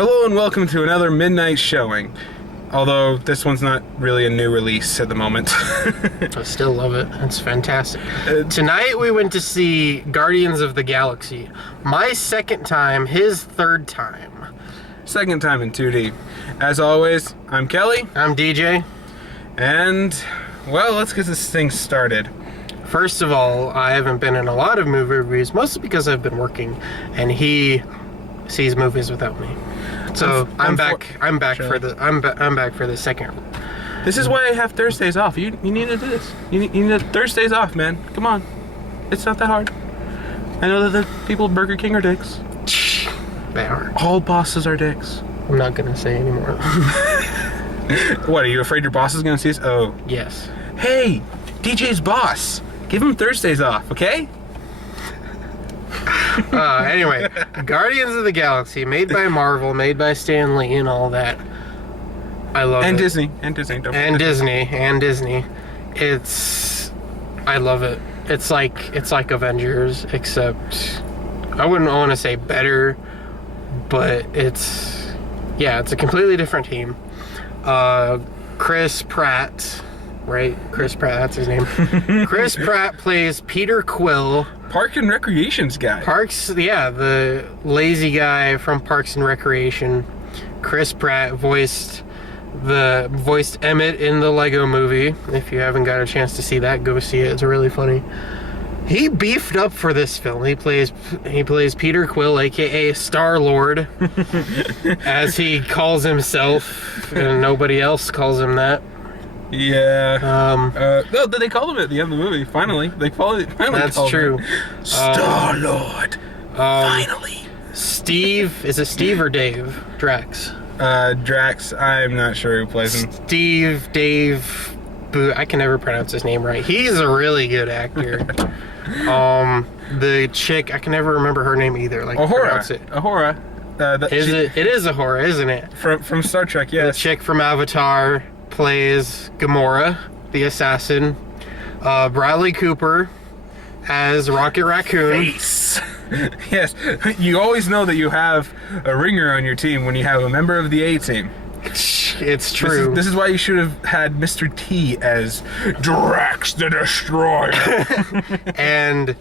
Hello and welcome to another midnight showing. Although this one's not really a new release at the moment. I still love it. It's fantastic. Tonight we went to see Guardians of the Galaxy. My second time, his third time. Second time in 2D. As always, I'm Kelly. I'm DJ. And, well, let's get this thing started. First of all, I haven't been in a lot of movie reviews, mostly because I've been working, and he sees movies without me. So I'm back for the second. This is why I have Thursdays off. You need to do this. You need Thursdays off, man. Come on, it's not that hard. I know that the people at Burger King are dicks. They are. All bosses are dicks. I'm not gonna say anymore. What, are you afraid your boss is gonna see us? Oh. Yes. Hey, DJ's boss. Give him Thursdays off, okay? Anyway, Guardians of the Galaxy, made by Marvel, made by Stan Lee and all that. I love it. And Disney. Don't forget. Disney. I love it. It's like Avengers, except I wouldn't want to say better, but it's a completely different team. Chris Pratt, right? Chris Pratt, that's his name. Chris Pratt plays Peter Quill. Park and Recreations guy. The lazy guy from Parks and Recreation. Chris Pratt voiced Emmett in the Lego Movie. If you haven't got a chance to see that, go see it. It's really funny. He beefed up for this film. He plays Peter Quill, aka Star-Lord, as he calls himself, and nobody else calls him that. Yeah. No, they called him at the end of the movie. Finally, finally. That's true. Star-Lord. Finally. Steve, is it Steve or Dave? Drax. Drax. I'm not sure who plays him. Dave. I can never pronounce his name right. He's a really good actor. The chick, I can never remember her name either. Like, pronounce it. Ahura. It is Ahura, isn't it? From Star Trek, yes. The chick from Avatar plays Gamora, the assassin. Bradley Cooper as Rocket Raccoon. Face. Yes, you always know that you have a ringer on your team when you have a member of the A-Team. It's true. This is why you should have had Mr. T as Drax the Destroyer. And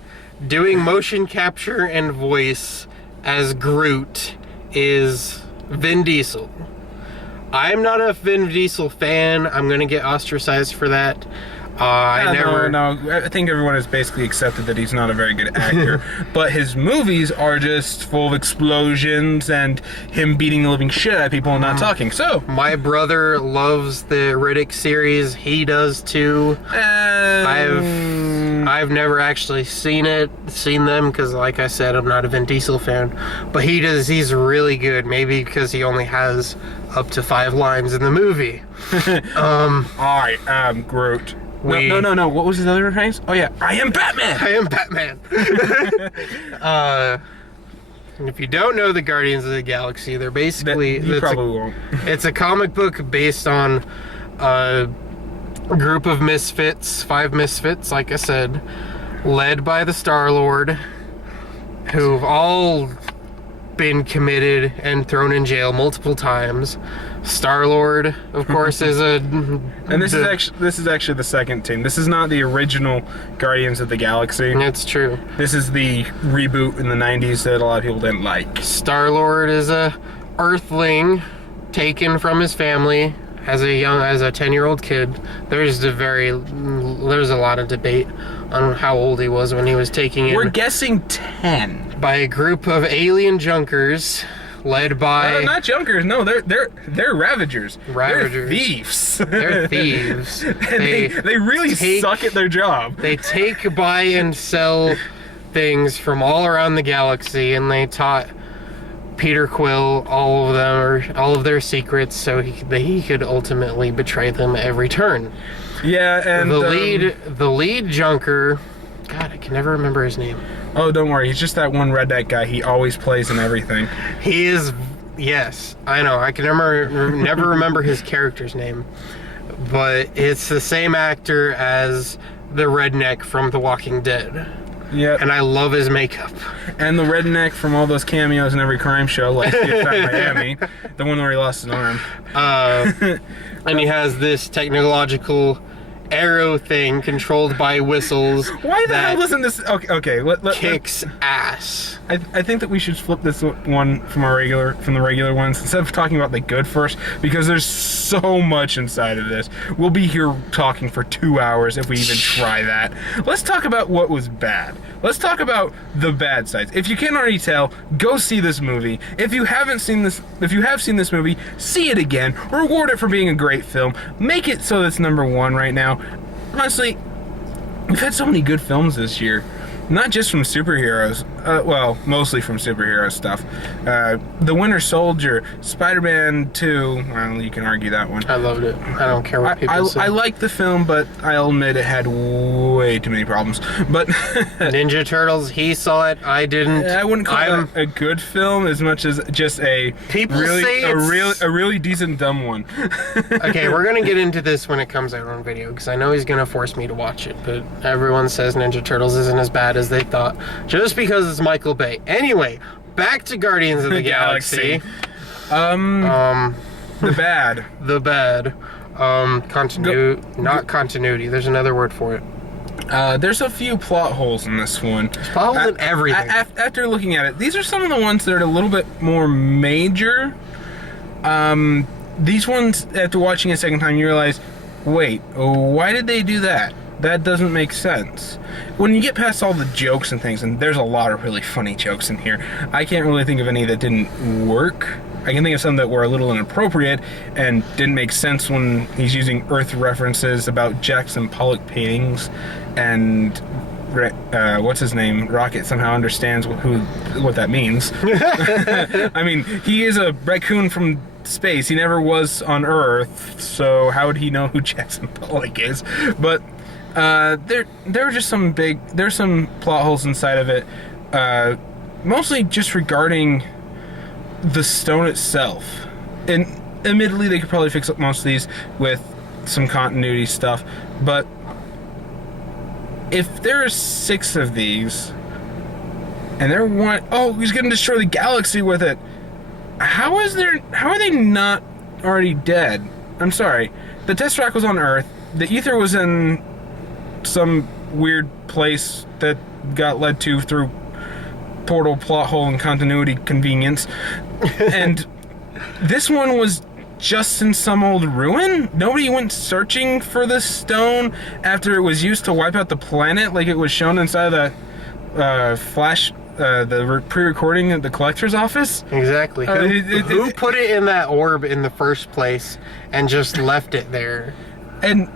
doing motion capture and voice as Groot is Vin Diesel. I'm not a Vin Diesel fan. I'm going to get ostracized for that. No. I think everyone has basically accepted that he's not a very good actor. But his movies are just full of explosions and him beating the living shit out of people and not talking. So my brother loves the Riddick series. He does too. I've never actually seen them because, like I said, I'm not a Vin Diesel fan. But he does. He's really good. Maybe because he only has up to 5 lines in the movie. I am Groot. No. What was his other name? Oh yeah, I am Batman. I am Batman. And if you don't know the Guardians of the Galaxy, they're basically won't. It's a comic book based on a group of misfits, 5 misfits, like I said, led by the Star-Lord, who've all been committed and thrown in jail multiple times. Star-Lord, of course, is this is actually the second team. This is not the original Guardians of the Galaxy. It's true. This is the reboot in the 90s that a lot of people didn't like. Star-Lord is a Earthling taken from his family as a 10-year-old kid. There's a lot of debate on how old he was when he was taking in. We're guessing 10. By a group of alien junkers led by... not junkers, no, they're ravagers. Ravagers. They're thieves. They're thieves. They really suck at their job. They take, buy, and sell things from all around the galaxy, and they taught Peter Quill all of their secrets so he could ultimately betray them at every turn. Yeah, and... The lead junker... God, I can never remember his name. Oh, don't worry. He's just that one redneck guy. He always plays in everything. He is... Yes, I know. I can never remember his character's name. But it's the same actor as the redneck from The Walking Dead. Yep. And I love his makeup. And the redneck from all those cameos in every crime show, like CSI Miami, the one where he lost his arm. And he has this technological arrow thing controlled by whistles. Why the hell doesn't this... Okay, kicks ass. I think that we should flip this one from the regular ones instead of talking about the good first, because there's so much inside of this. We'll be here talking for 2 hours if we even try that. Let's talk about what was bad. Let's talk about the bad sides. If you can't already tell, go see this movie. If you have seen this movie, see it again. Reward it for being a great film. Make it so it's #1 right now. Honestly, we've had so many good films this year. Not just from superheroes, well, mostly from superhero stuff. The Winter Soldier, Spider-Man 2, well, you can argue that one. I loved it. I don't care what people say. I liked the film, but I'll admit it had way too many problems. But Ninja Turtles, he saw it, I didn't. I wouldn't call it a good film as much as just a really decent dumb one. Okay, we're gonna get into this when it comes out on video, because I know he's gonna force me to watch it, but everyone says Ninja Turtles isn't as bad as they thought, just because it's Michael Bay. Anyway, back to Guardians of the Galaxy. The bad. The bad. Not continuity. There's another word for it. There's a few plot holes in this one. Plot holes in everything. After looking at it, these are some of the ones that are a little bit more major. These ones, after watching it a second time, you realize, wait, why did they do that? That doesn't make sense. When you get past all the jokes and things, and there's a lot of really funny jokes in here, I can't really think of any that didn't work. I can think of some that were a little inappropriate and didn't make sense when he's using Earth references about Jackson Pollock paintings, and what's his name? Rocket somehow understands what that means. I mean, he is a raccoon from space. He never was on Earth, so how would he know who Jackson Pollock is? But there are just there's some plot holes inside of it, mostly just regarding the stone itself. And admittedly, they could probably fix up most of these with some continuity stuff, but if there are 6 of these, and he's gonna destroy the galaxy with it, how are they not already dead? I'm sorry, the Tesseract was on Earth, the Ether was in some weird place that got led to through portal, plot hole, and continuity convenience, and this one was just in some old ruin? Nobody went searching for the stone after it was used to wipe out the planet like it was shown inside the pre-recording at the collector's office? Exactly. Who put it in that orb in the first place and just left it there? And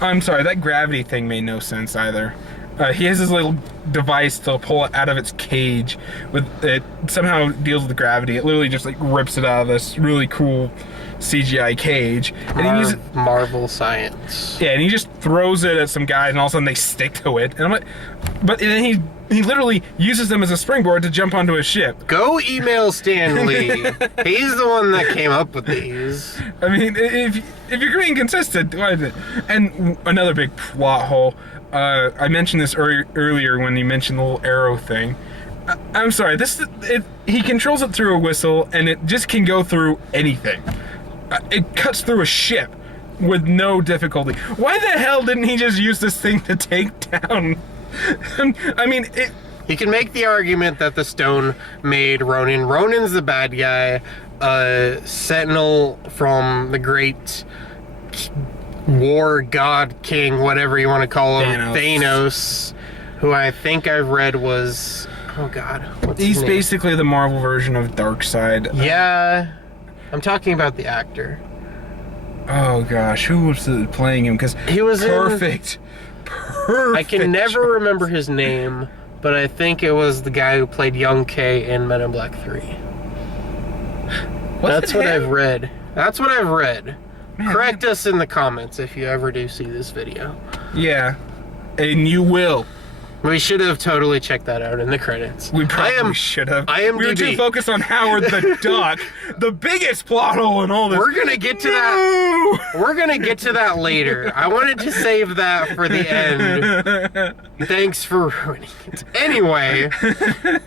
I'm sorry, that gravity thing made no sense either. He has this little device to pull it out of its cage. It somehow deals with gravity. It literally just like rips it out of this really cool CGI cage. And Marvel science. Yeah, and he just throws it at some guys, and all of a sudden they stick to it. And I'm like, but then he literally uses them as a springboard to jump onto his ship. Go email Stan Lee. He's the one that came up with these. I mean, if you're being consistent, why is it? And another big plot hole. I mentioned this earlier when you mentioned the little arrow thing. I'm sorry, he controls it through a whistle, and it just can go through anything. It cuts through a ship with no difficulty. Why the hell didn't he just use this thing to take down? I mean, he can make the argument that the stone made Ronan. Ronan's the bad guy. Sentinel from the great war god king, whatever you want to call him, Thanos, who I think I've read was, oh god, what's his name? Basically the Marvel version of Darkseid. Yeah, I'm talking about the actor. Oh gosh, who was playing him? Because he was perfect. I can never remember his name, but I think it was the guy who played Young K in Men in Black 3. That's what I've read. That's what I've read. Man, correct us in the comments if you ever do see this video. Yeah, and you will. We should have totally checked that out in the credits. We probably should have. IMDb. We were too focused on Howard the Duck, the biggest plot hole in all this. We're gonna get to that. We're gonna get to that later. I wanted to save that for the end. Thanks for ruining it. Anyway,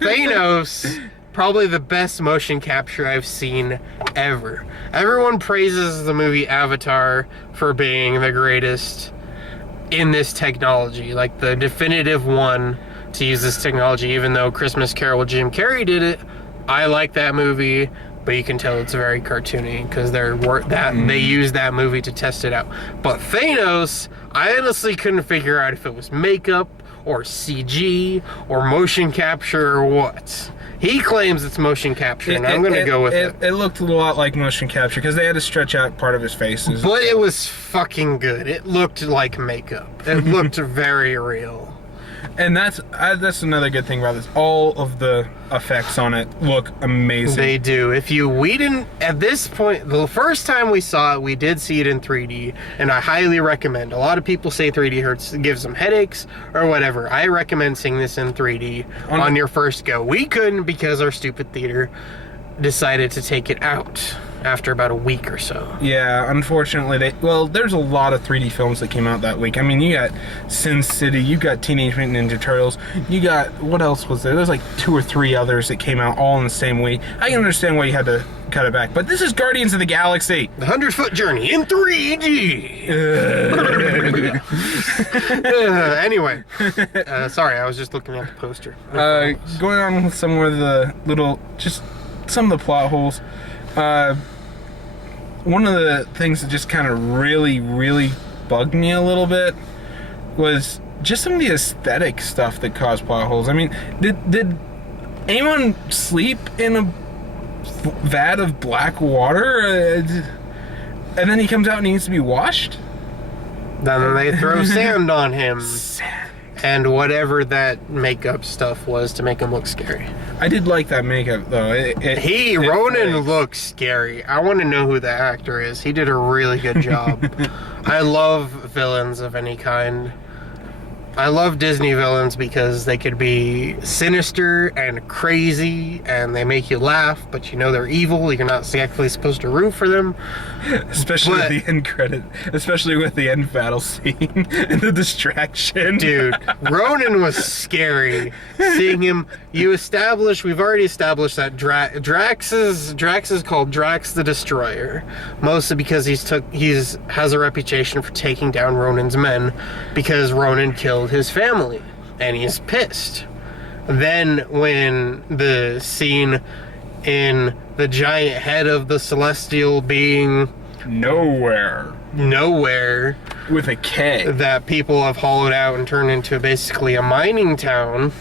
Thanos, probably the best motion capture I've seen ever. Everyone praises the movie Avatar for being the greatest in this technology, like the definitive one to use this technology. Even though Christmas Carol with Jim Carrey did it, I like that movie, but you can tell it's very cartoony because they used that movie to test it out. But Thanos, I honestly couldn't figure out if it was makeup or CG or motion capture or what. He claims it's motion capture, and I'm going to go with it. It looked a lot like motion capture because they had to stretch out part of his face. But it was fucking good. It looked like makeup. It looked very real. And that's another good thing about this. All of the effects on it look amazing. They do. At this point, the first time we saw it, we did see it in 3D, and I highly recommend. A lot of people say 3D gives them headaches or whatever. I recommend seeing this in 3D on your first go. We couldn't because our stupid theater decided to take it out after about a week or so. Yeah, unfortunately, there's a lot of 3D films that came out that week. I mean, you got Sin City, you got Teenage Mutant Ninja Turtles, you got, what else was there? There's like 2 or 3 others that came out all in the same week. I can understand why you had to cut it back, but this is Guardians of the Galaxy. The 100-foot journey in 3D. Anyway, sorry, I was just looking at the poster. Going on with some of the some of the plot holes. One of the things that just kind of really, really bugged me a little bit was just some of the aesthetic stuff that caused plot holes. I mean, did anyone sleep in a vat of black water? And then he comes out and he needs to be washed? Then they throw sand on him. And whatever that makeup stuff was to make him look scary. I did like that makeup, though. Ronan looks scary. I want to know who the actor is. He did a really good job. I love villains of any kind. I love Disney villains because they could be sinister and crazy, and they make you laugh, but you know they're evil. You're not exactly supposed to root for them. Especially with the end credit. Especially with the end battle scene and the distraction. Dude, Ronan was scary. Seeing him, we've already established that Drax is called Drax the Destroyer, mostly because has a reputation for taking down Ronan's men because Ronan killed his family, and he's pissed. Then when the scene in the giant head of the celestial being Nowhere with a K that people have hollowed out and turned into basically a mining town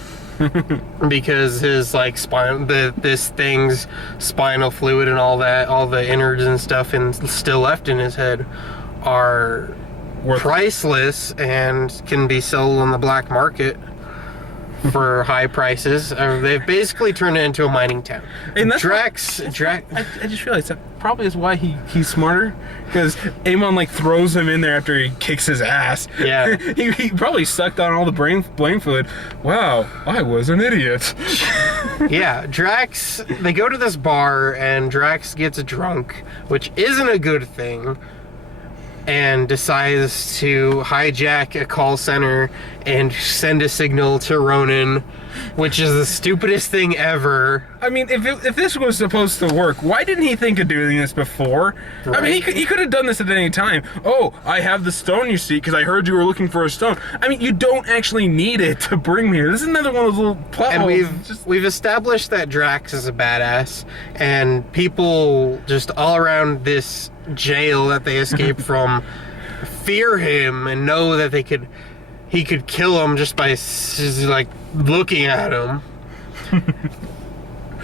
because his this thing's spinal fluid and all the innards and stuff and still left in his head are priceless and can be sold on the black market for high prices. They've basically turned it into a mining town. And I just realized that probably is why he's smarter, because Amon throws him in there after he kicks his ass. Yeah. he probably sucked on all the blame fluid. Wow, I was an idiot. Yeah, Drax, they go to this bar and Drax gets drunk, which isn't a good thing, and decides to hijack a call center and send a signal to Ronan, which is the stupidest thing ever. I mean, if this was supposed to work, why didn't he think of doing this before? Right. I mean, he could have done this at any time. Oh, I have the stone, you see, because I heard you were looking for a stone. I mean, you don't actually need it to bring me here. This is another one of those little plot holes. And we've established that Drax is a badass, and people just all around this jail that they escaped from fear him and know that he could kill him just by looking at him.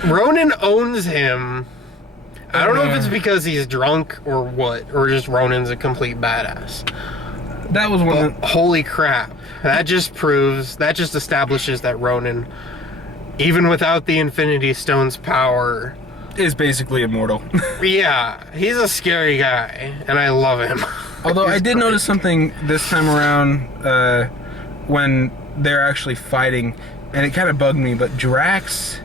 Ronan owns him. I don't know if it's because he's drunk or what, or just Ronan's a complete badass. That was one. Holy crap! That just establishes that Ronan, even without the Infinity Stone's power, is basically immortal. Yeah, he's a scary guy, and I love him. Although I did notice something this time around when they're actually fighting, and it kind of bugged me, but Drax's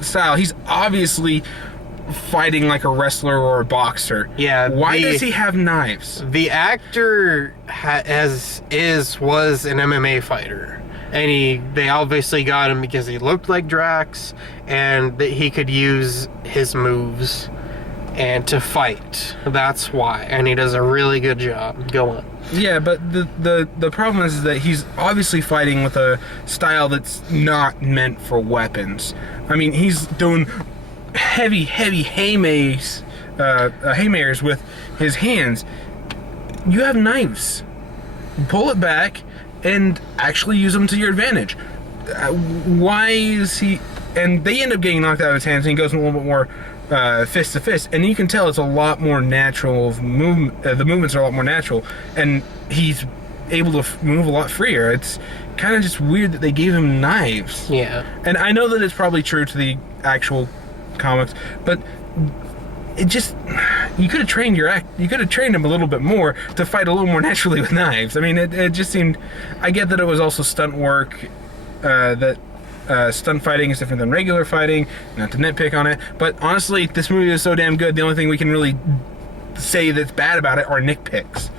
style, he's obviously fighting like a wrestler or a boxer. Yeah. Why does he have knives? The actor was an MMA fighter, and they obviously got him because he looked like Drax, and that he could use his moves and to fight. That's why, and he does a really good job. Go on. Yeah, but the problem is that he's obviously fighting with a style that's not meant for weapons. I mean, he's doing heavy haymakers with his hands. You have knives. Pull it back and actually use them to your advantage. Why is he... And they end up getting knocked out of his hands, and he goes a little bit more fist to fist, and you can tell it's a lot more natural. The movements are a lot more natural, and he's able to move a lot freer. It's kind of just weird that they gave him knives. Yeah. And I know that it's probably true to the actual comics, but it just... You could have trained him a little bit more to fight a little more naturally with knives. I mean, it just seemed... I get that it was also stunt work, stunt fighting is different than regular fighting, not to nitpick on it, but honestly, this movie is so damn good, the only thing we can really say that's bad about it are nitpicks.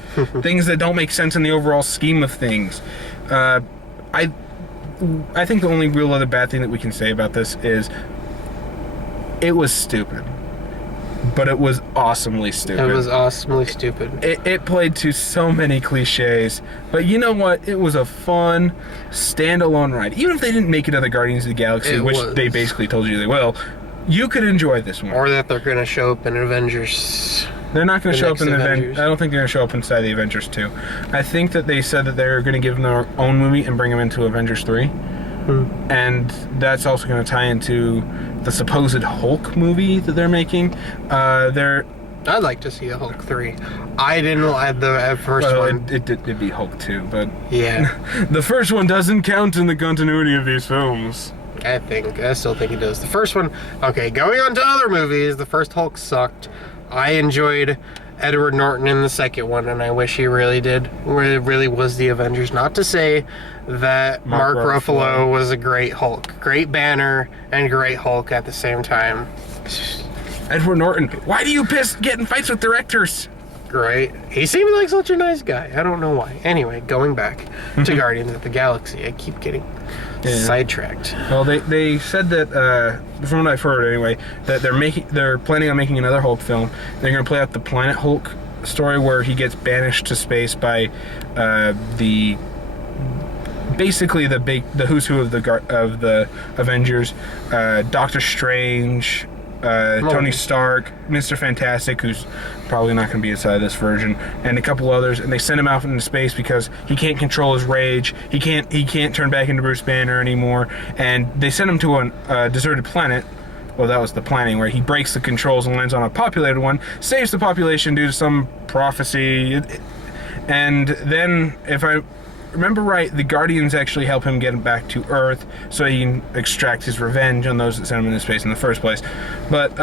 Things that don't make sense in the overall scheme of things. I think the only real other bad thing that we can say about this is it was stupid. But it was awesomely stupid. It was awesomely stupid. It played to so many cliches. But you know what? It was a fun, standalone ride. Even if they didn't make it other Guardians of the Galaxy, which they basically told you they will, you could enjoy this one. Or that they're going to show up in Avengers. They're not going to show up in the Avengers. I don't think they're going to show up inside the Avengers 2. I think that they said that they're going to give them their own movie and bring them into Avengers 3. And that's also going to tie into the supposed Hulk movie that they're making. I'd like to see a Hulk 3. I didn't like the first one. It'd be Hulk 2, but... Yeah. The first one doesn't count in the continuity of these films. I still think it does. The first one... Okay, going on to other movies, the first Hulk sucked. I enjoyed Edward Norton in the second one, and I wish he really did. Where it really was the Avengers. Not to say that Mark Ruffalo was a great Hulk. Great Banner and great Hulk at the same time. Edward Norton, why do you get in fights with directors? Right. He seems like such a nice guy. I don't know why. Anyway, going back to Guardians of the Galaxy. I keep getting sidetracked. Well, they said that, from what I've heard anyway, that they're planning on making another Hulk film. They're going to play out the Planet Hulk story where he gets banished to space by basically the who's who of the Avengers, Doctor Strange, Tony Stark, Mr. Fantastic, who's probably not going to be inside this version, and a couple others, and they send him out into space because he can't control his rage. He can't turn back into Bruce Banner anymore, and they send him to a deserted planet. Well, that was the planning, where he breaks the controls and lands on a populated one, saves the population due to some prophecy, and then, if I remember right, the Guardians actually help him get back to Earth so he can extract his revenge on those that sent him into space in the first place. But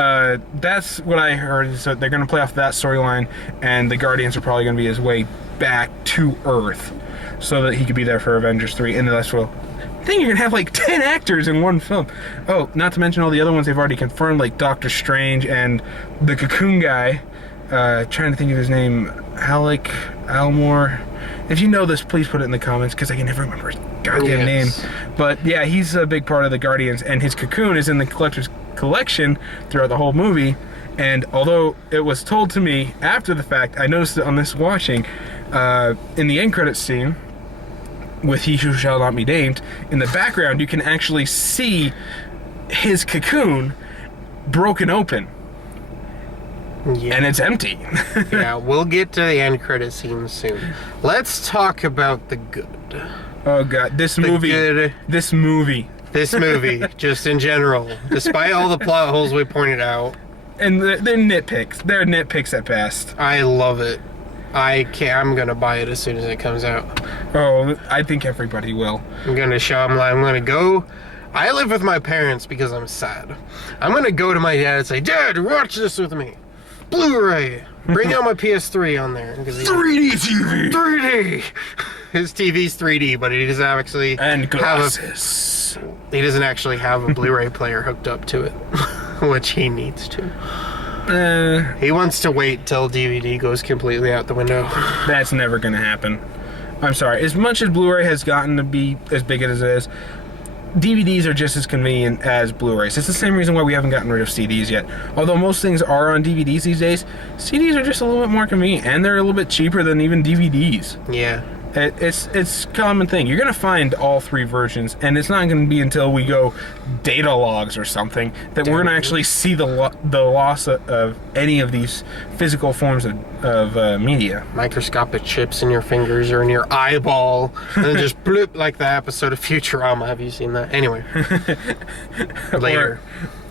that's what I heard, so they're going to play off that storyline, and the Guardians are probably going to be his way back to Earth so that he could be there for Avengers 3, and that's what... I think you're going to have like 10 actors in one film. Oh, not to mention all the other ones they've already confirmed, like Doctor Strange and the Cocoon guy. Trying to think of his name. Alec Almore. If you know this, please put it in the comments, because I can never remember his goddamn name. But yeah, he's a big part of the Guardians, and his cocoon is in the Collector's Collection throughout the whole movie. And although it was told to me after the fact, I noticed it on this watching, in the end credits scene, with He Who Shall Not Be Named, in the background you can actually see his cocoon broken open. Yeah. And it's empty. Yeah, we'll get to the end credit scene soon. Let's talk about the good. Oh god, this movie, just in general, despite all the plot holes we pointed out. And they're nitpicks. They're nitpicks at best. I love it. I'm gonna buy it as soon as it comes out. Oh, I think everybody will. I'm gonna go. I live with my parents because I'm sad. I'm gonna go to my dad and say, Dad, watch this with me. Blu-ray. Bring out my PS3 on there. 3D TV. 3D. his TV's 3D, but he doesn't actually And glasses. he doesn't actually have a Blu-ray player hooked up to it, which he needs to. He wants to wait till DVD goes completely out the window. That's never going to happen. I'm sorry. As much as Blu-ray has gotten to be as big as it is, DVDs are just as convenient as Blu-rays. It's the same reason why we haven't gotten rid of CDs yet. Although most things are on DVDs these days, CDs are just a little bit more convenient, and they're a little bit cheaper than even DVDs. Yeah. It's a common thing. You're going to find all three versions, and it's not going to be until we go data logs or something that we're going to actually see the loss of any of these physical forms of media. Microscopic chips in your fingers or in your eyeball, and then just bloop, like the episode of Futurama. Have you seen that? Anyway. Later.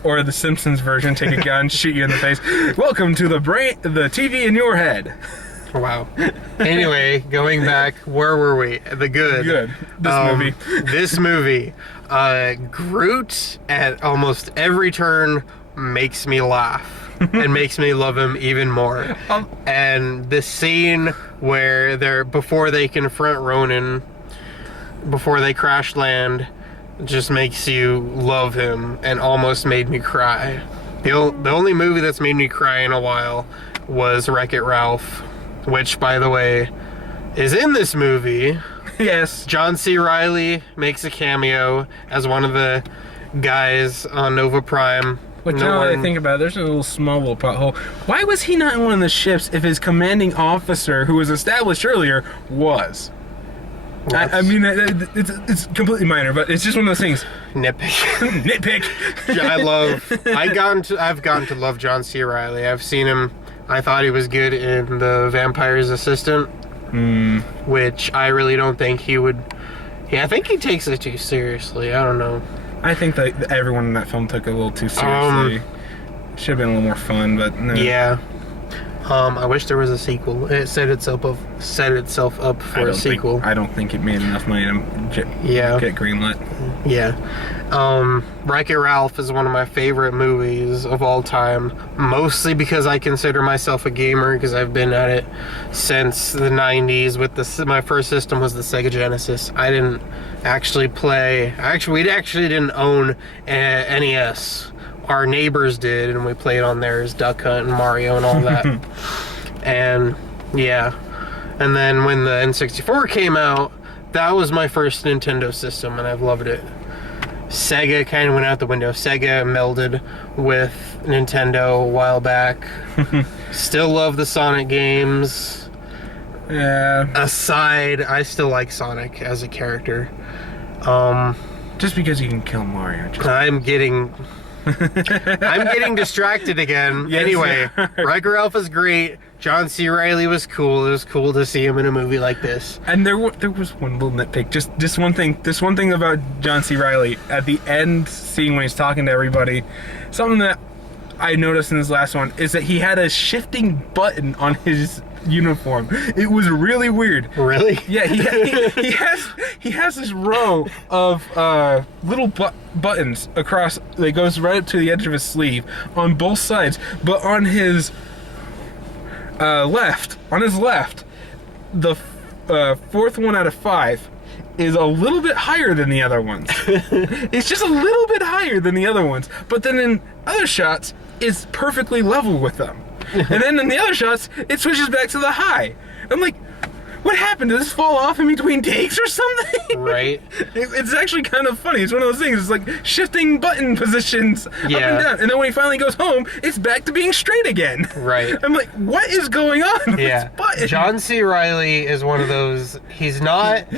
Or the Simpsons version, take a gun, shoot you in the face. Welcome to the TV in your head. Wow. Anyway, going back, where were we? The good. Good. Movie. This movie. Groot at almost every turn makes me laugh and makes me love him even more. And the scene where before they confront Ronan, before they crash land, just makes you love him and almost made me cry. The only movie that's made me cry in a while was Wreck-It Ralph, which, by the way, is in this movie. Yes. John C. Reilly makes a cameo as one of the guys on Nova Prime. But you know what I think about it? There's a small little pothole. Why was he not in one of the ships if his commanding officer, who was established earlier, was? I mean, it's completely minor, but it's just one of those things. Nitpick. Nitpick. I've gotten to love John C. Reilly. I've seen him. I thought he was good in The Vampire's Assistant, which I really don't think he would. Yeah, I think he takes it too seriously. I don't know. I think that everyone in that film took it a little too seriously. Should have been a little more fun, but no. Yeah. I wish there was a sequel. It set itself up for a sequel. I don't think it made enough money to get greenlit. Yeah. Wreck-It Ralph is one of my favorite movies of all time, mostly because I consider myself a gamer, because I've been at it since the 90s. My first system was the Sega Genesis. I didn't actually play. We actually didn't own a NES. Our neighbors did, and we played on theirs, Duck Hunt and Mario and all that. And yeah. And then when the N64 came out, that was my first Nintendo system, and I've loved it. Sega kind of went out the window. Sega melded with Nintendo a while back. Still love the Sonic games. Yeah. Aside, I still like Sonic as a character. Just because you can kill Mario. I'm getting distracted again. Yes, anyway, yeah. Wreck-It Ralph is great. John C. Reilly was cool. It was cool to see him in a movie like this. And there was one little nitpick. Just one thing. This one thing about John C. Reilly at the end scene when he's talking to everybody. Something that I noticed in this last one is that he had a shifting button on his uniform. It was really weird. Really? Yeah, he has this row of little buttons across that goes right up to the edge of his sleeve on both sides, but on his left, the fourth one out of 5 is a little bit higher than the other ones. It's just a little bit higher than the other ones, but then in other shots, it's perfectly level with them. And then in the other shots, it switches back to the high. I'm like, what happened? Did this fall off in between takes or something? Right. It's actually kind of funny. It's one of those things. It's like shifting button positions up and down. And then when he finally goes home, it's back to being straight again. Right. I'm like, what is going on with this button? John C. Reilly is one of those. He's not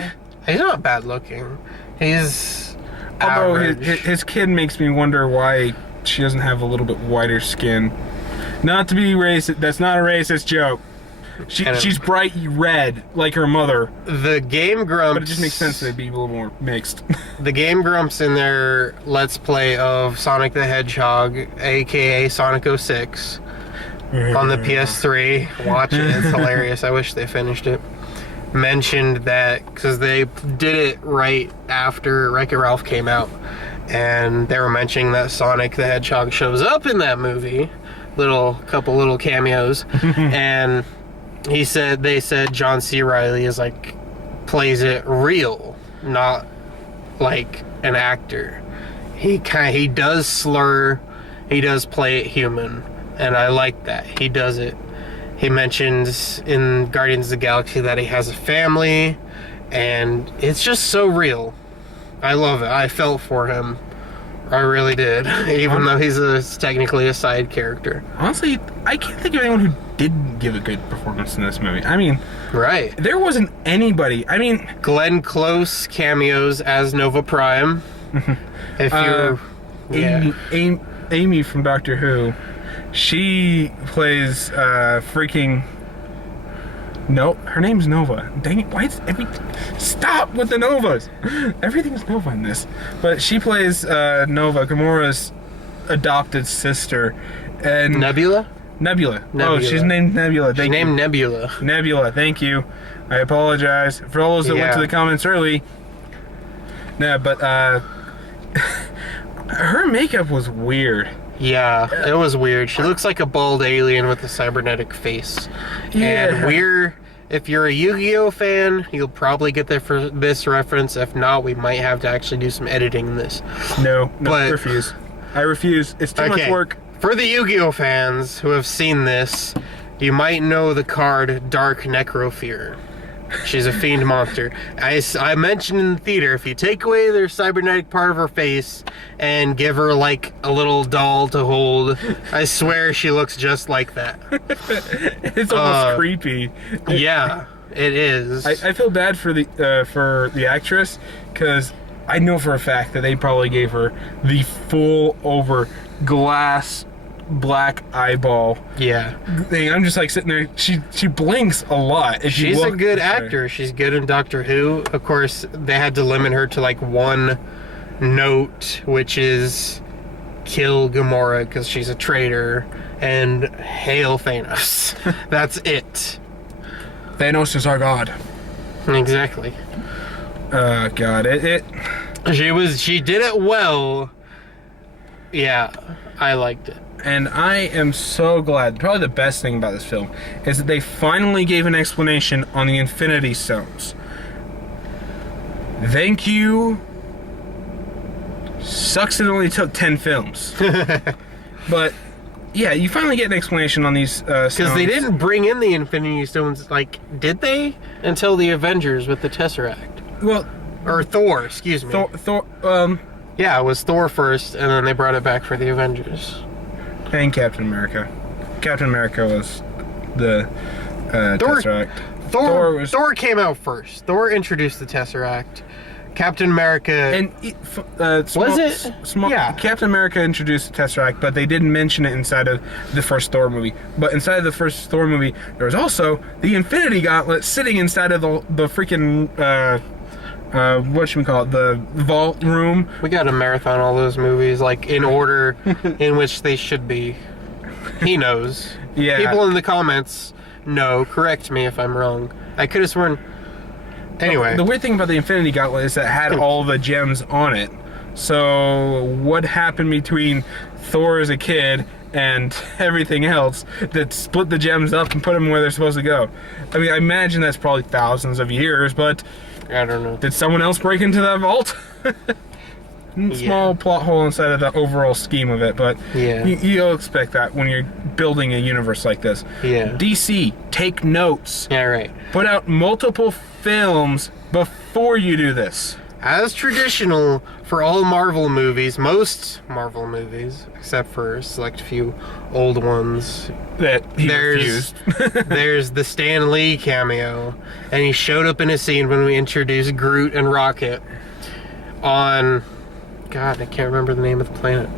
bad looking. He's Although his kid makes me wonder why she doesn't have a little bit whiter skin. Not to be racist. That's not a racist joke. She's bright red like her mother. The Game Grumps. But it just makes sense they'd be a little more mixed. The Game Grumps in their Let's Play of Sonic the Hedgehog, aka Sonic 06, on the PS3. Watch it. It's hilarious. I wish they finished it. Mentioned that because they did it right after Wreck-It Ralph came out, and they were mentioning that Sonic the Hedgehog shows up in that movie. Couple little cameos. And they said John C. Reilly is like plays it real, not like an actor. He does slur, he does play it human, and I like that. He does it. He mentions in Guardians of the Galaxy that he has a family, and it's just so real. I love it. I felt for him. I really did, even though he's technically a side character. Honestly, I can't think of anyone who didn't give a good performance in this movie. I mean, right. There wasn't anybody. I mean, Glenn Close cameos as Nova Prime. If you're... Amy from Doctor Who, she plays freaking... No, her name's Nova. Dang it, why is stop with the Novas! Everything's Nova in this. But she plays Nova, Gamora's adopted sister. And Nebula? Nebula. Oh, she's named Nebula. She's named Nebula. Nebula, thank you. I apologize. For all those that went to the comments early. Nah, but her makeup was weird. Yeah, it was weird. She looks like a bald alien with a cybernetic face. Yeah. And if you're a Yu-Gi-Oh fan, you'll probably get this reference. If not, we might have to actually do some editing in this. No, I refuse. I refuse. It's too much work. For the Yu-Gi-Oh fans who have seen this, you might know the card Dark Necrofear. She's a fiend monster. I mentioned in the theater, if you take away their cybernetic part of her face and give her like a little doll to hold, I swear she looks just like that. It's almost creepy. Yeah, it is. I feel bad for the actress, because I know for a fact that they probably gave her the full over glass black eyeball. Yeah. Thing. I'm just like sitting there. She blinks a lot. She's a good actor. She's good in Doctor Who. Of course, they had to limit her to like one note, which is kill Gamora because she's a traitor, and hail Thanos. That's it. Thanos is our god. Exactly. God, She did it well. Yeah, I liked it. And I am so glad. Probably the best thing about this film is that they finally gave an explanation on the Infinity Stones. Thank you. Sucks it only took 10 films. But, yeah, you finally get an explanation on these stones. Because they didn't bring in the Infinity Stones, like, did they? Until the Avengers with the Tesseract. Well... Or Thor, excuse me. Yeah, it was Thor first, and then they brought it back for the Avengers. And Captain America. Captain America was the Tesseract. Thor came out first. Thor introduced the Tesseract. Captain America... And was it? Yeah. Captain America introduced the Tesseract, but they didn't mention it inside of the first Thor movie. But inside of the first Thor movie, there was also the Infinity Gauntlet sitting inside of the freaking... whatchamacallit, the vault room. We got to marathon all those movies, like, in order in which they should be. He knows. Yeah. People in the comments know. Correct me if I'm wrong. I could have sworn... Anyway. The weird thing about the Infinity Gauntlet is that it had all the gems on it. So, what happened between Thor as a kid and everything else that split the gems up and put them where they're supposed to go? I mean, I imagine that's probably thousands of years, but... I don't know. Did someone else break into that vault? Small plot hole inside of the overall scheme of it, but you'll expect that when you're building a universe like this. Yeah. DC, take notes. Yeah, right. Put out multiple films before you do this. As traditional for all Marvel movies, most Marvel movies, except for a select few old ones, that he refused. There's the Stan Lee cameo, and he showed up in a scene when we introduced Groot and Rocket on... God, I can't remember the name of the planet.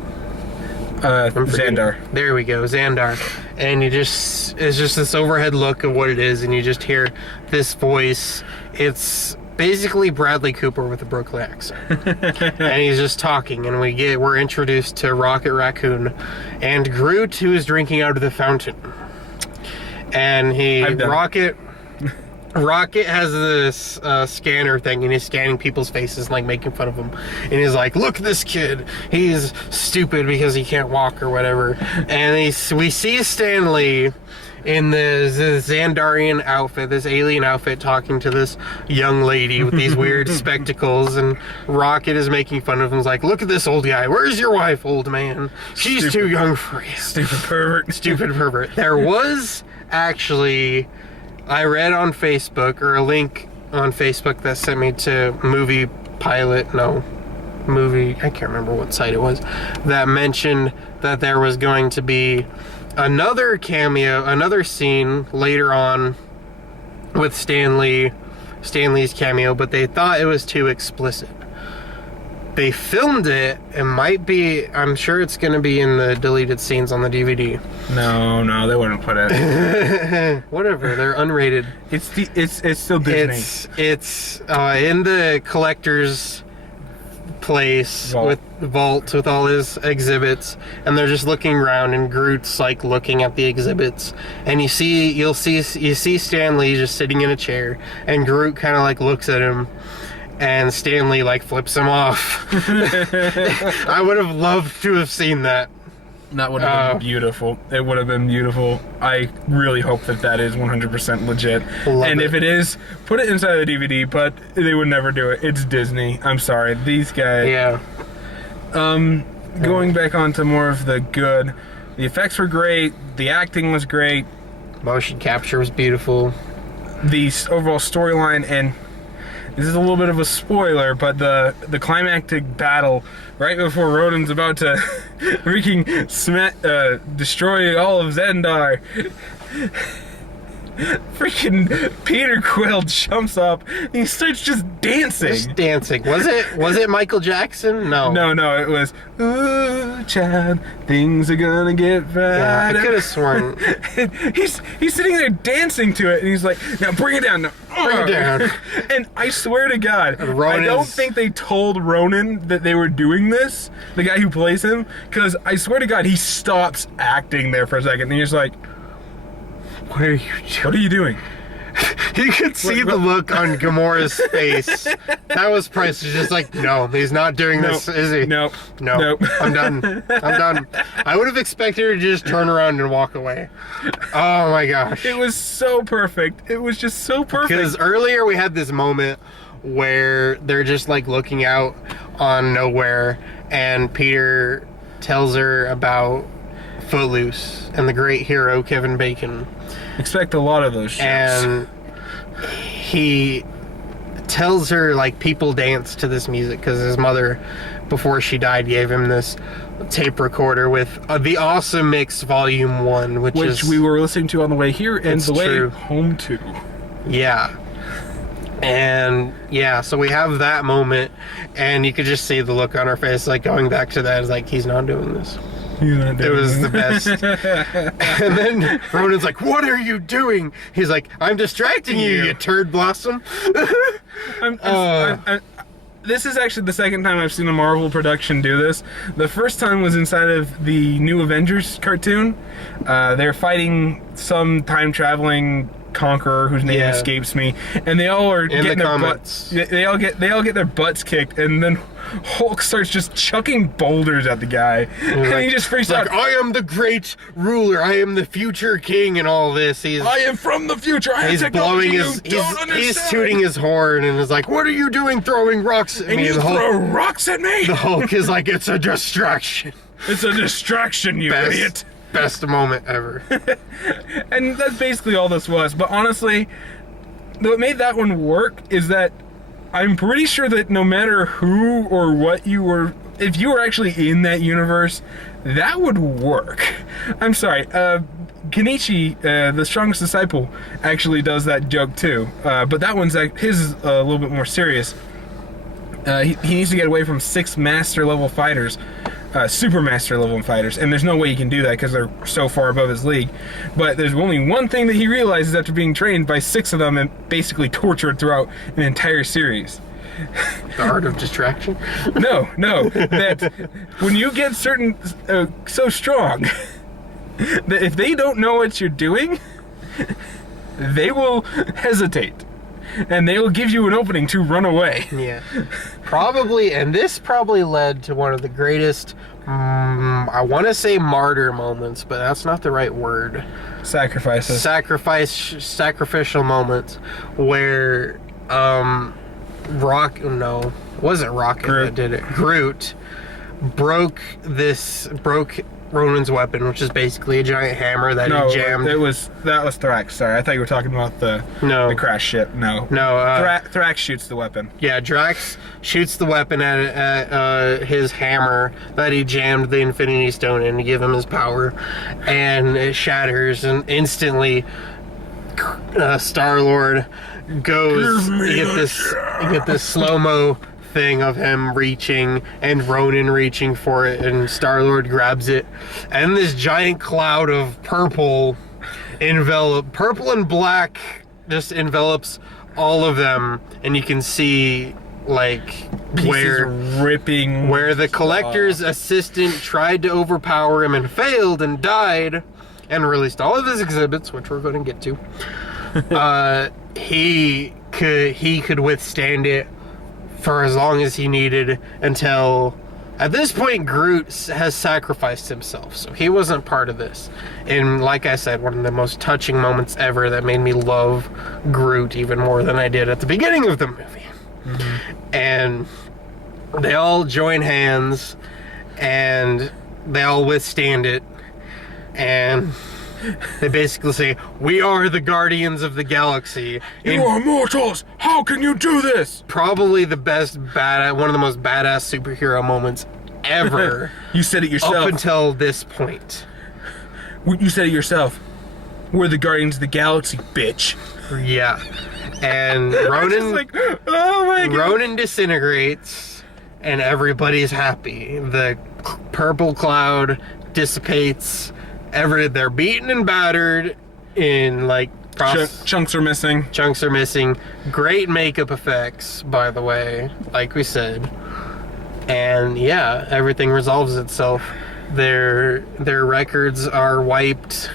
Xandar. There we go, Xandar. And it's just this overhead look of what it is, and you just hear this voice. It's basically Bradley Cooper with a Brooklyn accent. And he's just talking, and we're introduced to Rocket Raccoon and Groot, who is drinking out of the fountain. And Rocket has this scanner thing, and he's scanning people's faces and like making fun of them. And he's like, "Look at this kid. He's stupid because he can't walk or whatever." And we see Stan Lee, in this Xandarian outfit, this alien outfit, talking to this young lady with these weird spectacles, and Rocket is making fun of him. He's like, look at this old guy. Where's your wife, old man? She's too young for you. Stupid pervert. Stupid pervert. There was actually, I read on Facebook, or a link on Facebook that sent me to movie, I can't remember what site it was, that mentioned that there was going to be another cameo, another scene later on with Stanley's cameo, but they thought it was too explicit. They filmed it. It might be, I'm sure it's going to be in the deleted scenes on the DVD. No, they wouldn't put it. Whatever, they're unrated. It's still Disney. It's in the collector's place with all his exhibits, and they're just looking around, and Groot's like looking at the exhibits, and you see Stanley just sitting in a chair, and Groot kind of like looks at him, and Stanley like flips him off. I would have loved to have seen that. That would have been beautiful. It would have been beautiful. I really hope that is 100% legit. And if it is, put it inside the DVD, but they would never do it. It's Disney. I'm sorry. These guys. Yeah. Going back on to more of the good, the effects were great. The acting was great. Motion capture was beautiful. The overall storyline, and this is a little bit of a spoiler, but the climactic battle right before Ronan's about to freaking destroy all of Xandar. Freaking Peter Quill jumps up and he starts just dancing. Just dancing. Was it Michael Jackson? No. No, it was, ooh, child, things are gonna get better. Yeah, I could have sworn. he's sitting there dancing to it, and he's like, now bring it down. Bring it down. And I swear to God, I don't think they told Ronan that they were doing this, the guy who plays him, because I swear to God, he stops acting there for a second, and he's like, what are you doing? What are you doing? You could see the look on Gamora's face. That was priceless. Just like, no, he's not doing this, is he? No. I'm done. I would have expected her to just turn around and walk away. Oh my gosh. It was so perfect. It was just so perfect. Because earlier we had this moment where they're just like looking out on nowhere, and Peter tells her about Footloose and the great hero Kevin Bacon. Expect a lot of those shows. And he tells her like people dance to this music because his mother, before she died, gave him this tape recorder with the Awesome Mix Volume 1, which we were listening to on the way here and the way home too. Yeah. And yeah, so we have that moment, and you could just see the look on her face, like going back to that, is like, he's not doing this. It was the best. And then Ronan's like, what are you doing? He's like, I'm distracting you turd blossom. This is actually the second time I've seen a Marvel production do this. The first time was inside of the New Avengers cartoon. They're fighting some time-traveling conqueror whose name escapes me, and they all are getting their butts. They all get their butts kicked, and then Hulk starts just chucking boulders at the guy, and he just freaks out. I am the great ruler. I am the future king, and all this. I am from the future. He's blowing he's tooting his horn, and is like, "What are you doing, throwing rocks at me?" And you throw rocks at me? The Hulk is like, "It's a distraction. It's a distraction, you idiot." Best moment ever. And that's basically all this was. But honestly, what made that one work is that I'm pretty sure that no matter who or what you were, if you were actually in that universe, that would work. I'm sorry, Kenichi, the strongest disciple, actually does that joke too. But that one's his is a little bit more serious. He needs to get away from 6 master level fighters. Super master level fighters, and there's no way he can do that because they're so far above his league. But there's only one thing that he realizes after being trained by 6 of them and basically tortured throughout an entire series. The art of distraction? No, that when you get certain so strong that if they don't know what you're doing, they will hesitate. and they will give you an opening to run away. Yeah. Probably, and this probably led to one of the greatest, I want to say martyr moments, but that's not the right word. Sacrifices. Sacrificial moments where, wasn't Rocket that did it. Groot broke Ronan's weapon, which is basically a giant hammer that he jammed. that was Thrax. Sorry, I thought you were talking about the crash ship. No. Thrax shoots the weapon. Yeah, Drax shoots the weapon at his hammer that he jammed the Infinity Stone in to give him his power, and it shatters, and instantly Star-Lord goes. You get this slow-mo thing of him reaching and Ronan reaching for it, and Star-Lord grabs it, and this giant cloud of purple and black just envelops all of them, and you can see like where the Collector's assistant tried to overpower him and failed and died and released all of his exhibits, which we're going to get to. He could withstand it for as long as he needed, until at this point Groot has sacrificed himself, so he wasn't part of this. And like I said, one of the most touching moments ever that made me love Groot even more than I did at the beginning of the movie. And they all join hands and they all withstand it, and they basically say, "We are the Guardians of the Galaxy. You are mortals! How can you do this?" Probably one of the most badass superhero moments ever. You said it yourself. Up until this point. You said it yourself. We're the Guardians of the Galaxy, bitch. Yeah. And Ronan, oh my God. Ronan disintegrates, and everybody's happy. The purple cloud dissipates. They're beaten and battered in chunks are missing. Chunks are missing. Great makeup effects, by the way, like we said. And yeah, everything resolves itself. Their records are wiped.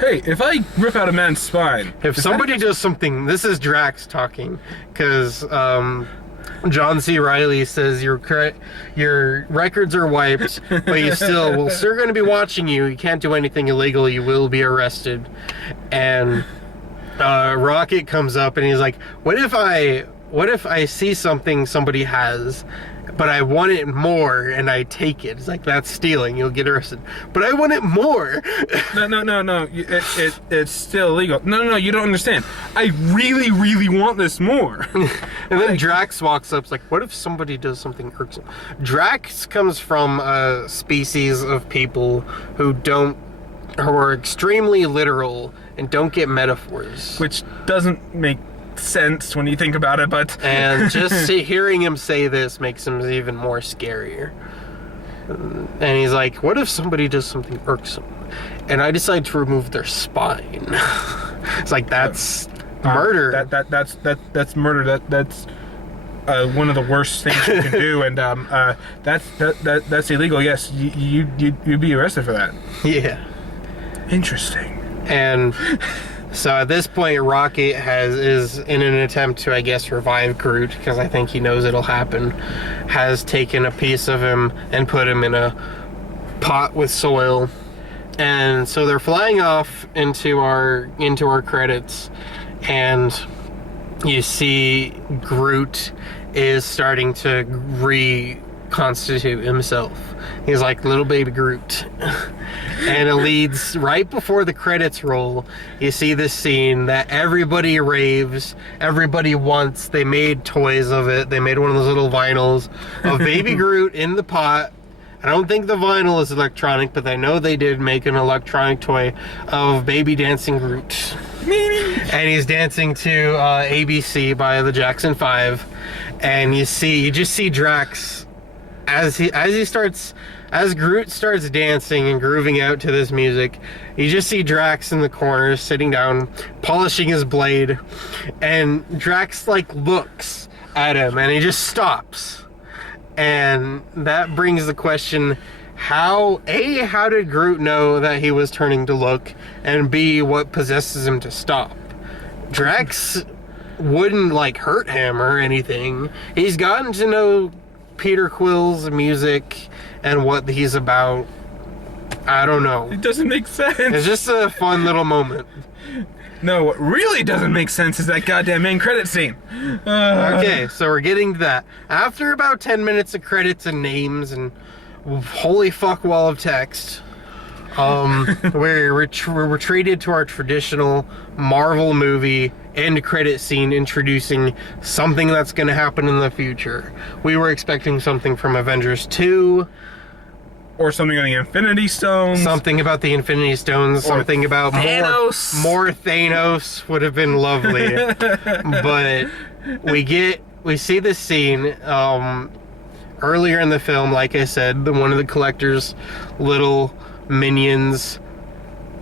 Hey, if I rip out a man's spine, if somebody does something, this is Drax talking, because John C. Reilly says your records are wiped, but we're still going to be watching you. You can't do anything illegal. You will be arrested. And Rocket comes up and he's like, "What if I see something somebody has, but I want it more and I take it?" It's like, "That's stealing. You'll get arrested." "But I want it more." No. It's still illegal. No, you don't understand. I really, really want this more. And then Drax walks up, like, "What if somebody does something irksome?" Drax comes from a species of people who are extremely literal and don't get metaphors. Which doesn't make sense when you think about it, but... And just hearing him say this makes him even more scarier. And he's like, "What if somebody does something irksome and I decide to remove their spine?" It's like, that's murder. That's murder. That's one of the worst things you can do, and that's illegal. Yes, you'd be arrested for that. Yeah. Interesting. And so at this point, Rocket is in an attempt to, I guess, revive Groot, because I think he knows it'll happen, has taken a piece of him and put him in a pot with soil. And so they're flying off into our credits, and you see Groot is starting to reconstitute himself. He's like little baby Groot. And it leads right before the credits roll. You see this scene that everybody raves, everybody wants. They made toys of it. They made one of those little vinyls of baby Groot in the pot. I don't think the vinyl is electronic, but I know they did make an electronic toy of baby dancing Groot. And he's dancing to ABC by the Jackson 5. And you just see Drax as Groot starts dancing and grooving out to this music. You just see Drax in the corner sitting down, polishing his blade, and Drax looks at him and he just stops. And that brings the question, how did Groot know that he was turning to look, and B, what possesses him to stop? Drax wouldn't like hurt him or anything. He's gotten to know Peter Quill's music and what he's about. I don't know. It doesn't make sense. It's just a fun little moment. No, what really doesn't make sense is that goddamn end credit scene. Okay, so we're getting to that. After about 10 minutes of credits and names and holy fuck wall of text, we're treated to our traditional Marvel movie end credit scene introducing something that's going to happen in the future. We were expecting something from Avengers 2. Or something on the Infinity Stones. Something about the Infinity Stones. Something about Thanos. More Thanos would have been lovely. But we see this scene earlier in the film, like I said, one of the Collector's little minions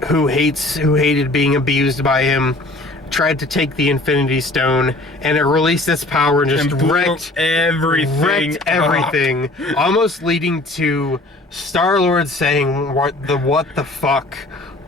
who hated being abused by him tried to take the Infinity Stone, and it released its power and just wrecked everything, almost leading to Star-Lord saying what the fuck,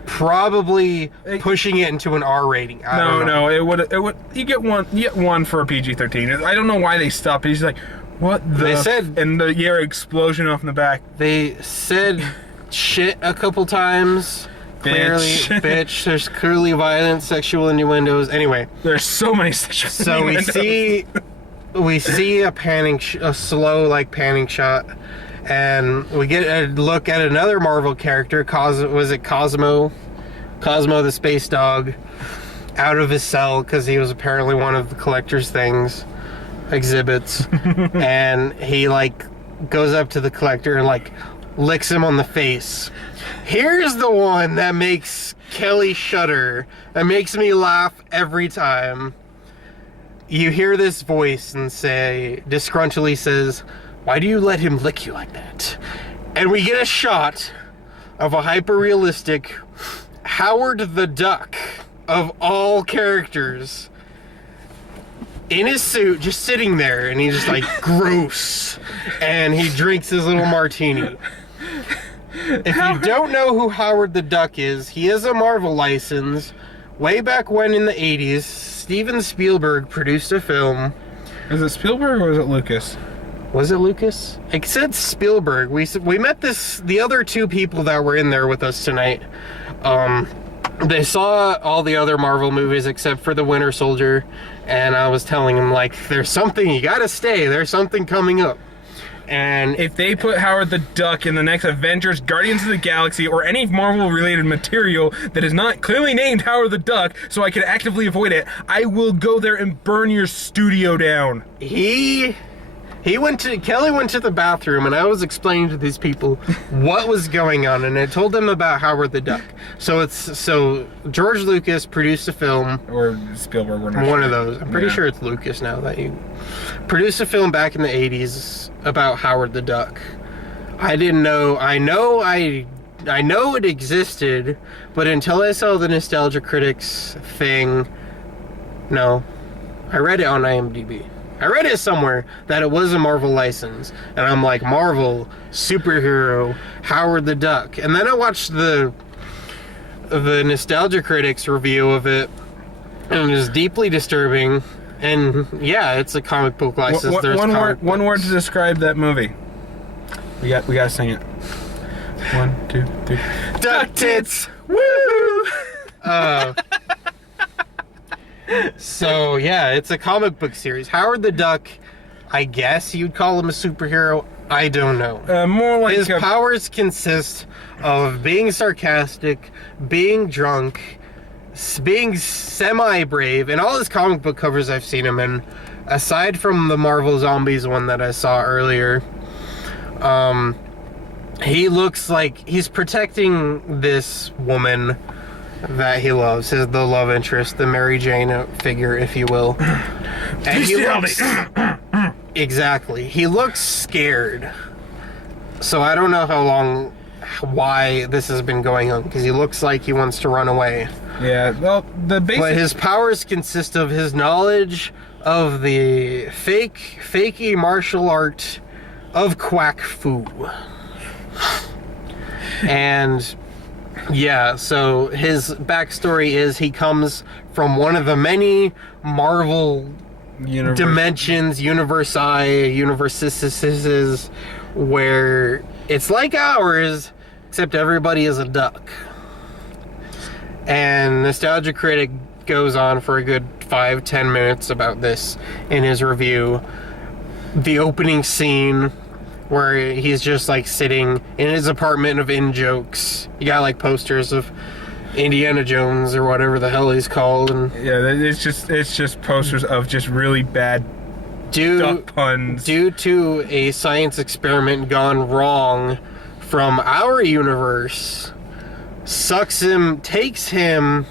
probably pushing it into an R rating. No, it would. You get one for a PG-13. I don't know why they stopped it. He's like, what the? They said, and the explosion off in the back. They said shit a couple times. Clearly, bitch. There's clearly violent sexual innuendos. Anyway, there's so many sexual innuendos. we see a slow panning shot, and we get a look at another Marvel character. Was it Cosmo? Cosmo the space dog, out of his cell because he was apparently one of the Collector's exhibits, and he goes up to the Collector and licks him on the face. Here's the one that makes Kelly shudder. That makes me laugh every time. You hear this voice and disgruntledly says, "Why do you let him lick you like that?" And we get a shot of a hyper-realistic Howard the Duck of all characters in his suit, just sitting there, and he's just gross. And he drinks his little martini. If you don't know who Howard the Duck is, he is a Marvel license. Way back when in the 80s, Steven Spielberg produced a film. Is it Spielberg or was it Lucas? Was it Lucas? It said Spielberg. We met the other two people that were in there with us tonight. They saw all the other Marvel movies except for The Winter Soldier, and I was telling them, there's something, you gotta stay, there's something coming up. And if they put Howard the Duck in the next Avengers, Guardians of the Galaxy, or any Marvel-related material that is not clearly named Howard the Duck, so I can actively avoid it, I will go there and burn your studio down. Kelly went to the bathroom, and I was explaining to these people what was going on, and I told them about Howard the Duck. So George Lucas produced a film, or Spielberg, one of those. I'm pretty sure it's Lucas now that you produced a film back in the 80s about Howard the Duck. I didn't know. I know it existed, but until I saw the Nostalgia Critics thing, no, I read it on IMDb. I read it somewhere that it was a Marvel license, and I'm like, Marvel, superhero, Howard the Duck. And then I watched the Nostalgia Critics review of it, and it was deeply disturbing. And yeah, it's a comic book license. One word to describe that movie. We gotta sing it. 1, 2, 3. Duck tits! Woo! So yeah, it's a comic book series. Howard the Duck, I guess you'd call him a superhero. I don't know. More like his powers consist of being sarcastic, being drunk, being semi-brave, and all his comic book covers I've seen him in, aside from the Marvel Zombies one that I saw earlier, he looks like he's protecting this woman that he loves, the love interest, the Mary Jane figure, if you will. And he looks, exactly. He looks scared. So I don't know why this has been going on, because he looks like he wants to run away. Yeah, well, but his powers consist of his knowledge of the fakey martial art of Quack Fu. And Yeah, so his backstory is he comes from one of the many Marvel dimensions, universes, where it's like ours, except everybody is a duck. And Nostalgia Critic goes on for a good 5-10 minutes about this in his review. The opening scene where he's just like sitting in his apartment of in-jokes. You got like posters of Indiana Jones or whatever the hell he's called, and yeah, it's just posters of just really bad duck puns due to a science experiment gone wrong from our universe. Takes him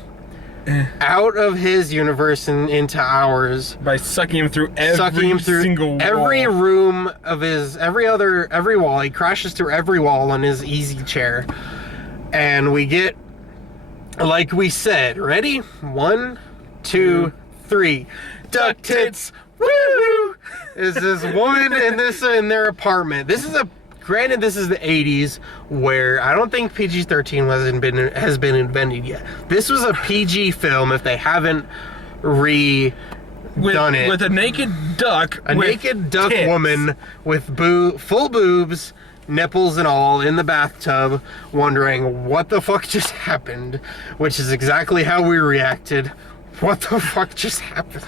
out of his universe and into ours by sucking him through every single every wall. room of his every wall. He crashes through every wall on his easy chair, and we get, like we said, ready? 1, 2, 3. Duck tits. Woo! Is this woman in their apartment? Granted, this is the 80s, where I don't think PG-13 has been invented yet. This was a PG film if they haven't redone it. With a naked duck. Naked duck tits. woman with full boobs, nipples and all, in the bathtub, wondering what the fuck just happened, which is exactly how we reacted. What the fuck just happened?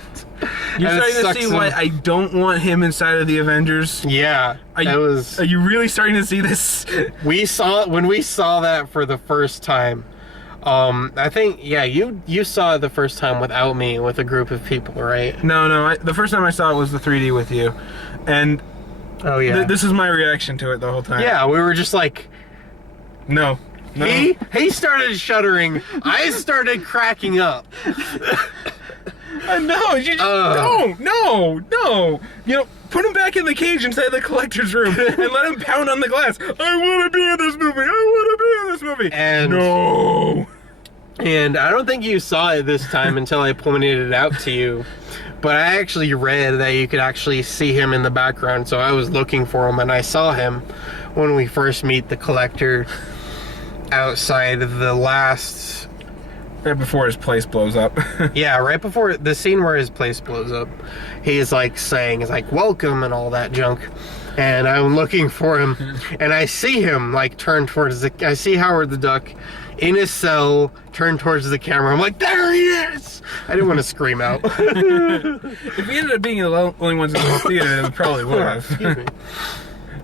You're starting to see why I don't want him inside of the Avengers? Yeah. Are you really starting to see this? When we saw that for the first time, I think, yeah, you saw it the first time without me, with a group of people, right? No, the first time I saw it was the 3D with you. And oh yeah, this is my reaction to it the whole time. Yeah, we were just like, no. He started shuddering. I started cracking up. No, you just no. You know, put him back in the cage inside the collector's room and let him pound on the glass. I want to be in this movie. And no. And I don't think you saw it this time until I pointed it out to you. But I actually read that you could actually see him in the background, so I was looking for him, and I saw him when we first meet the collector outside of the last... Right before his place blows up. Yeah, right before the scene where his place blows up. He's like saying, welcome and all that junk. And I'm looking for him, and I see him like turn towards I see Howard the Duck in his cell, turn towards the camera. I'm like, there he is! I didn't want to scream out. If we ended up being the only ones in the theater, we probably would have. Excuse me.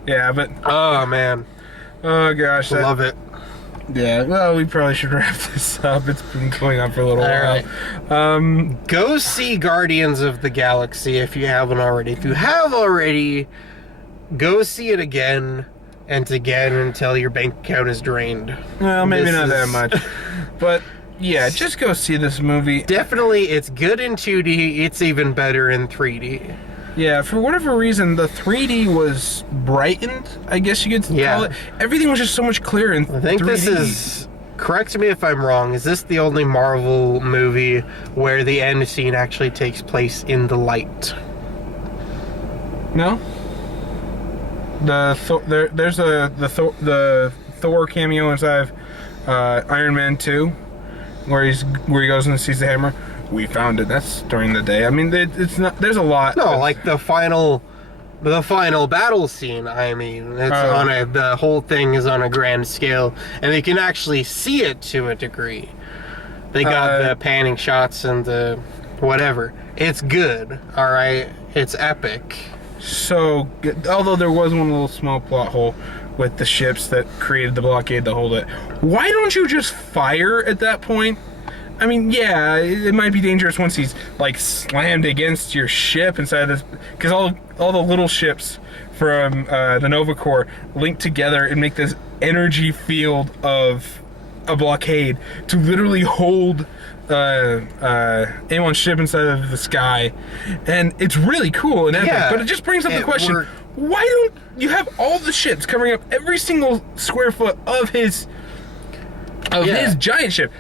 Yeah, but... Oh, man. Oh, gosh. Love it. Yeah, well, we probably should wrap this up. It's been going on for a little while. Right. Go see Guardians of the Galaxy if you haven't already. If you have already, go see it again and again until your bank account is drained. Well, maybe not that much. But, yeah, just go see this movie. Definitely, it's good in 2D. It's even better in 3D. Yeah, for whatever reason, the 3D was brightened, I guess you could call it. Everything was just so much clearer in 3D. I think this is... Correct me if I'm wrong. Is this the only Marvel movie where the end scene actually takes place in the light? No. There's the Thor cameo inside of Iron Man 2, where he goes and sees the hammer. We found it. That's during the day. I mean, it's not. There's a lot. No, like the final battle scene. I mean, it's the whole thing is on a grand scale, and they can actually see it to a degree. They got the panning shots and the whatever. It's good. All right, it's epic. So, although there was one little small plot hole with the ships that created the blockade to hold it, why don't you just fire at that point? I mean, yeah, it might be dangerous once he's like slammed against your ship inside this, because all the little ships from the Nova Corps link together and make this energy field of a blockade to literally hold anyone's ship inside of the sky, and it's really cool and epic. But it just brings up the question: why don't you have all the ships covering up every single square foot of his giant ship?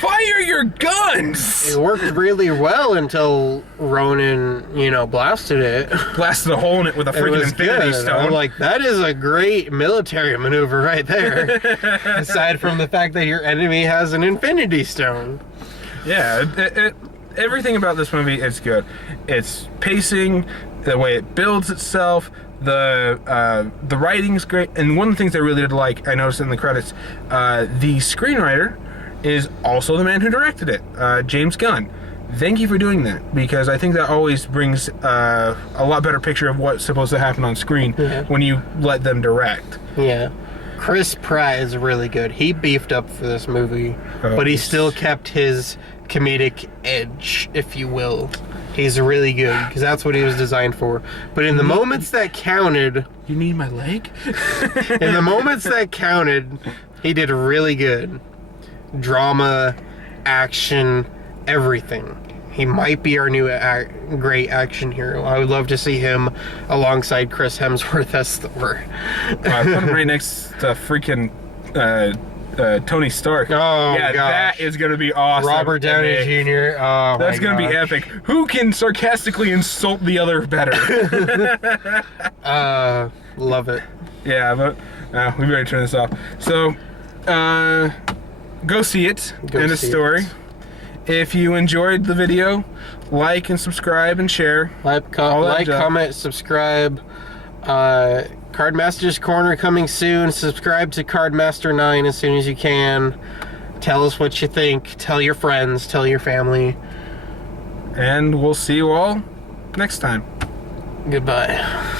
Fire your guns! It worked really well until Ronan, blasted it. Blasted a hole in it with a freaking Infinity Stone. I'm like, that is a great military maneuver right there. Aside from the fact that your enemy has an Infinity Stone. Yeah, everything about this movie is good. It's pacing, the way it builds itself, the writing's great, and one of the things I really did like, I noticed in the credits, the screenwriter is also the man who directed it, James Gunn. Thank you for doing that, because I think that always brings a lot better picture of what's supposed to happen on screen when you let them direct. Yeah. Chris Pratt is really good. He beefed up for this movie, but he still kept his comedic edge, if you will. He's really good, because that's what he was designed for. But in the moments that counted... You need my leg? In the moments that counted, he did really good. Drama, action, everything. He might be our new great action hero. I would love to see him alongside Chris Hemsworth as Thor. Put him right next to freaking Tony Stark. Oh, yeah, gosh. that is going to be awesome. Robert Downey Jr. Oh, that's going to be epic. Who can sarcastically insult the other better? Love it. Yeah, but we better turn this off. So, go see it. End of story. If you enjoyed the video, like and subscribe and share. Like, comment, subscribe. Cardmaster's Corner coming soon. Subscribe to Cardmaster 9 as soon as you can. Tell us what you think. Tell your friends. Tell your family. And we'll see you all next time. Goodbye.